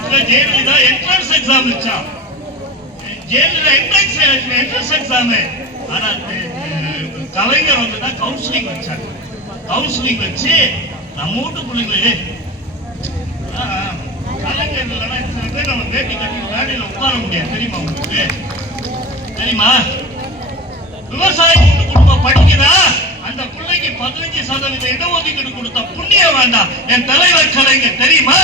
வருஷத்துல Jayalalithaa entrance exam வச்சா. Jayalalithaa entrance entrance exam ஆனா கலைஞர் வந்து தான் கவுன்சிலிங் வச்சாங்க. கவுன்சிலிங் வச்சு நம்ம வீட்டு பிள்ளைங்களே ஆஹ், கலைஞர் இல்லைன்னா இத்தனை பேர் நம்ம வேட்டி கட்டி வேலையில உட்கார முடியாது. தெரியுமா உங்களுக்கு? தெரியுமா? விவசாய குடும்பம் படிக்குதா? அந்த பிள்ளைக்கு பதினஞ்சு சதவீத இடஒதுக்கீடு கொடுத்த புண்ணியம் வேண்டாம். என் தலைவர் கலைஞர் தெரியுமா?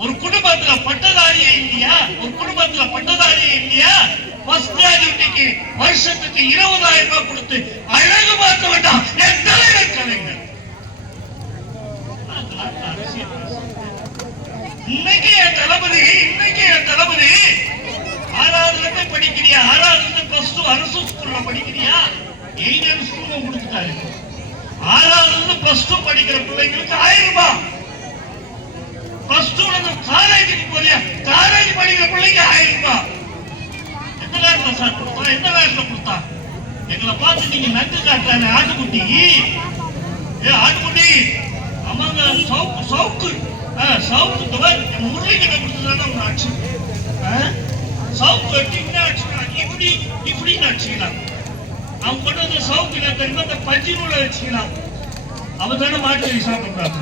ஒரு குடும்பத்துல பட்டதாரியே இல்லையா? ஒரு குடும்பத்துல பட்டதாரியே இல்லையா? ஃபர்ஸ்ட் கிராஜுவிட்டிக்கு வருஷத்துக்கு இருபதாயிரம் ரூபாய் கொடுத்து அழகு பார்க்க வேண்டாம் என் தலைவர் கலைஞர். இன்னைக்கு என் தளபதி இன்னைக்கு என் தளபதி. ஆறாவதுல இருந்து படிக்கிறியா? ஆறாவதுல இருந்து பிளஸ் டூ அரசு ஸ்கூல்ல படிக்கிறியா? எய்டட் ஸ்கூல்ல கொடுத்துட்டாரு. ஆறாவதுல இருந்து பிளஸ் டூ படிக்கிற பிள்ளைங்களுக்கு ஆயிரம் ரூபாய் பிளஸ் டூல இருந்து காலேஜுக்கு போறியா காலேஜ் படிக்கிற பிள்ளைக்கு ஆயிரம் ரூபாய் எந்த நேரத்துல சார் கொடுத்தா? எந்த நேரத்துல கொடுத்தா? எங்களை பார்த்து நீங்க நக்கு காட்டுறாங்க ஆட்டுக்குட்டி. ஏ ஆட்டுக்குட்டி. அவங்க சவுக்கு சவுக்கு. ஆ, சவுக்கு இந்த மாதிரி முருளைக்கிட்ட கொடுத்ததான உங்க ஆட்சி ஆ? சவுக்கு வெட்டி என்ன ஆச்சுக்கலாம் இப்படி இப்படின்னு அடிச்சுக்கலாம். அவன் கொண்டு வந்து சவுக்கு இல்லை தெரியுமா? இந்த பஞ்சு நூலை வச்சுக்கலாம் அவன் தானே மாட்டுக்கறி சாப்பிடக்கூடாது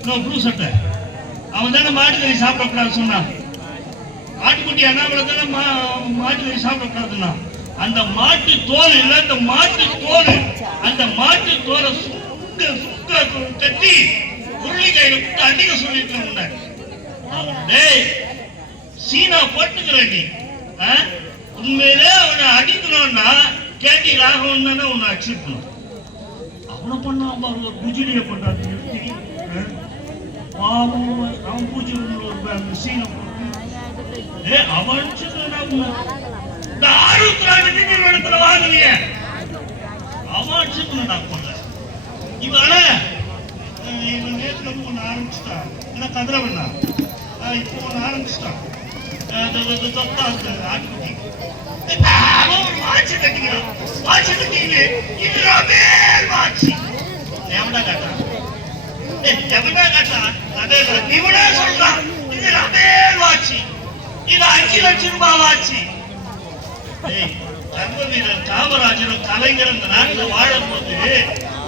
இன்னும் ப்ளூ சட்டை. அவன் தானே மாட்டுக்கறி சாப்பிடக்கூடாது சொன்னான். ஆட்டுக்குட்டி அண்ணாமலை தானே மா மாட்டுக்கறி சாப்பிடக்கூடாதுன்னா அந்த மாட்டு தோல் இல்ல அந்த மாட்டு தோல் அந்த மாட்டு தோலை சுக்க சுக்க கட்டி உருளைக்காயில விட்டு அடிக்க சொல்லிட்டு இருந்தேன் டேய் சீனா போட்டுக்கிற நீ ஆ? உண்மையிலே அவனை அடிக்கணும்னா கேட்டி ராகவன் தானே உன்னை அடிச்சிருக்கணும் அவனை பண்ணாம பாரு, ஒரு குஜிலிய பண்றாரு பாவம் அவன் பூஜை ஒரு சீனை போட்டு ஏ அவன் அடிச்சிருக்கா உன்னை இடத்துல வாங்கலையே அவன் அடிச்சிருக்கா கொள்ள நேற்று ஒன்று கதிரவண்ணா. இப்போ ஒன்று ஆரம்பிச்சிட்டான் வாட்சி கட்டிக்கிறான் வாட்சி கட்டிக்கிட்டு இது வாட்சி எவனா எவனா அஞ்சு லட்சம் ரூபாய் வாட்சி ஏய், வீரர் காமராஜரும் கலைஞர் இந்த நாட்டுல வாழும்போது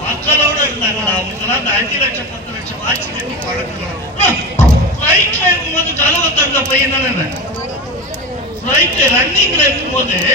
மக்களோட இருந்தாங்கடா. அவங்களாம் அந்த அஞ்சு லட்சம் பத்து லட்சம் ஆட்சி கட்டி பழக்கலாம் ஃப்ளைட்ல இருக்கும்போது கலவை தந்த பையன் தானே ஃபிளைட் ரன்னிங்ல இருக்கும்போது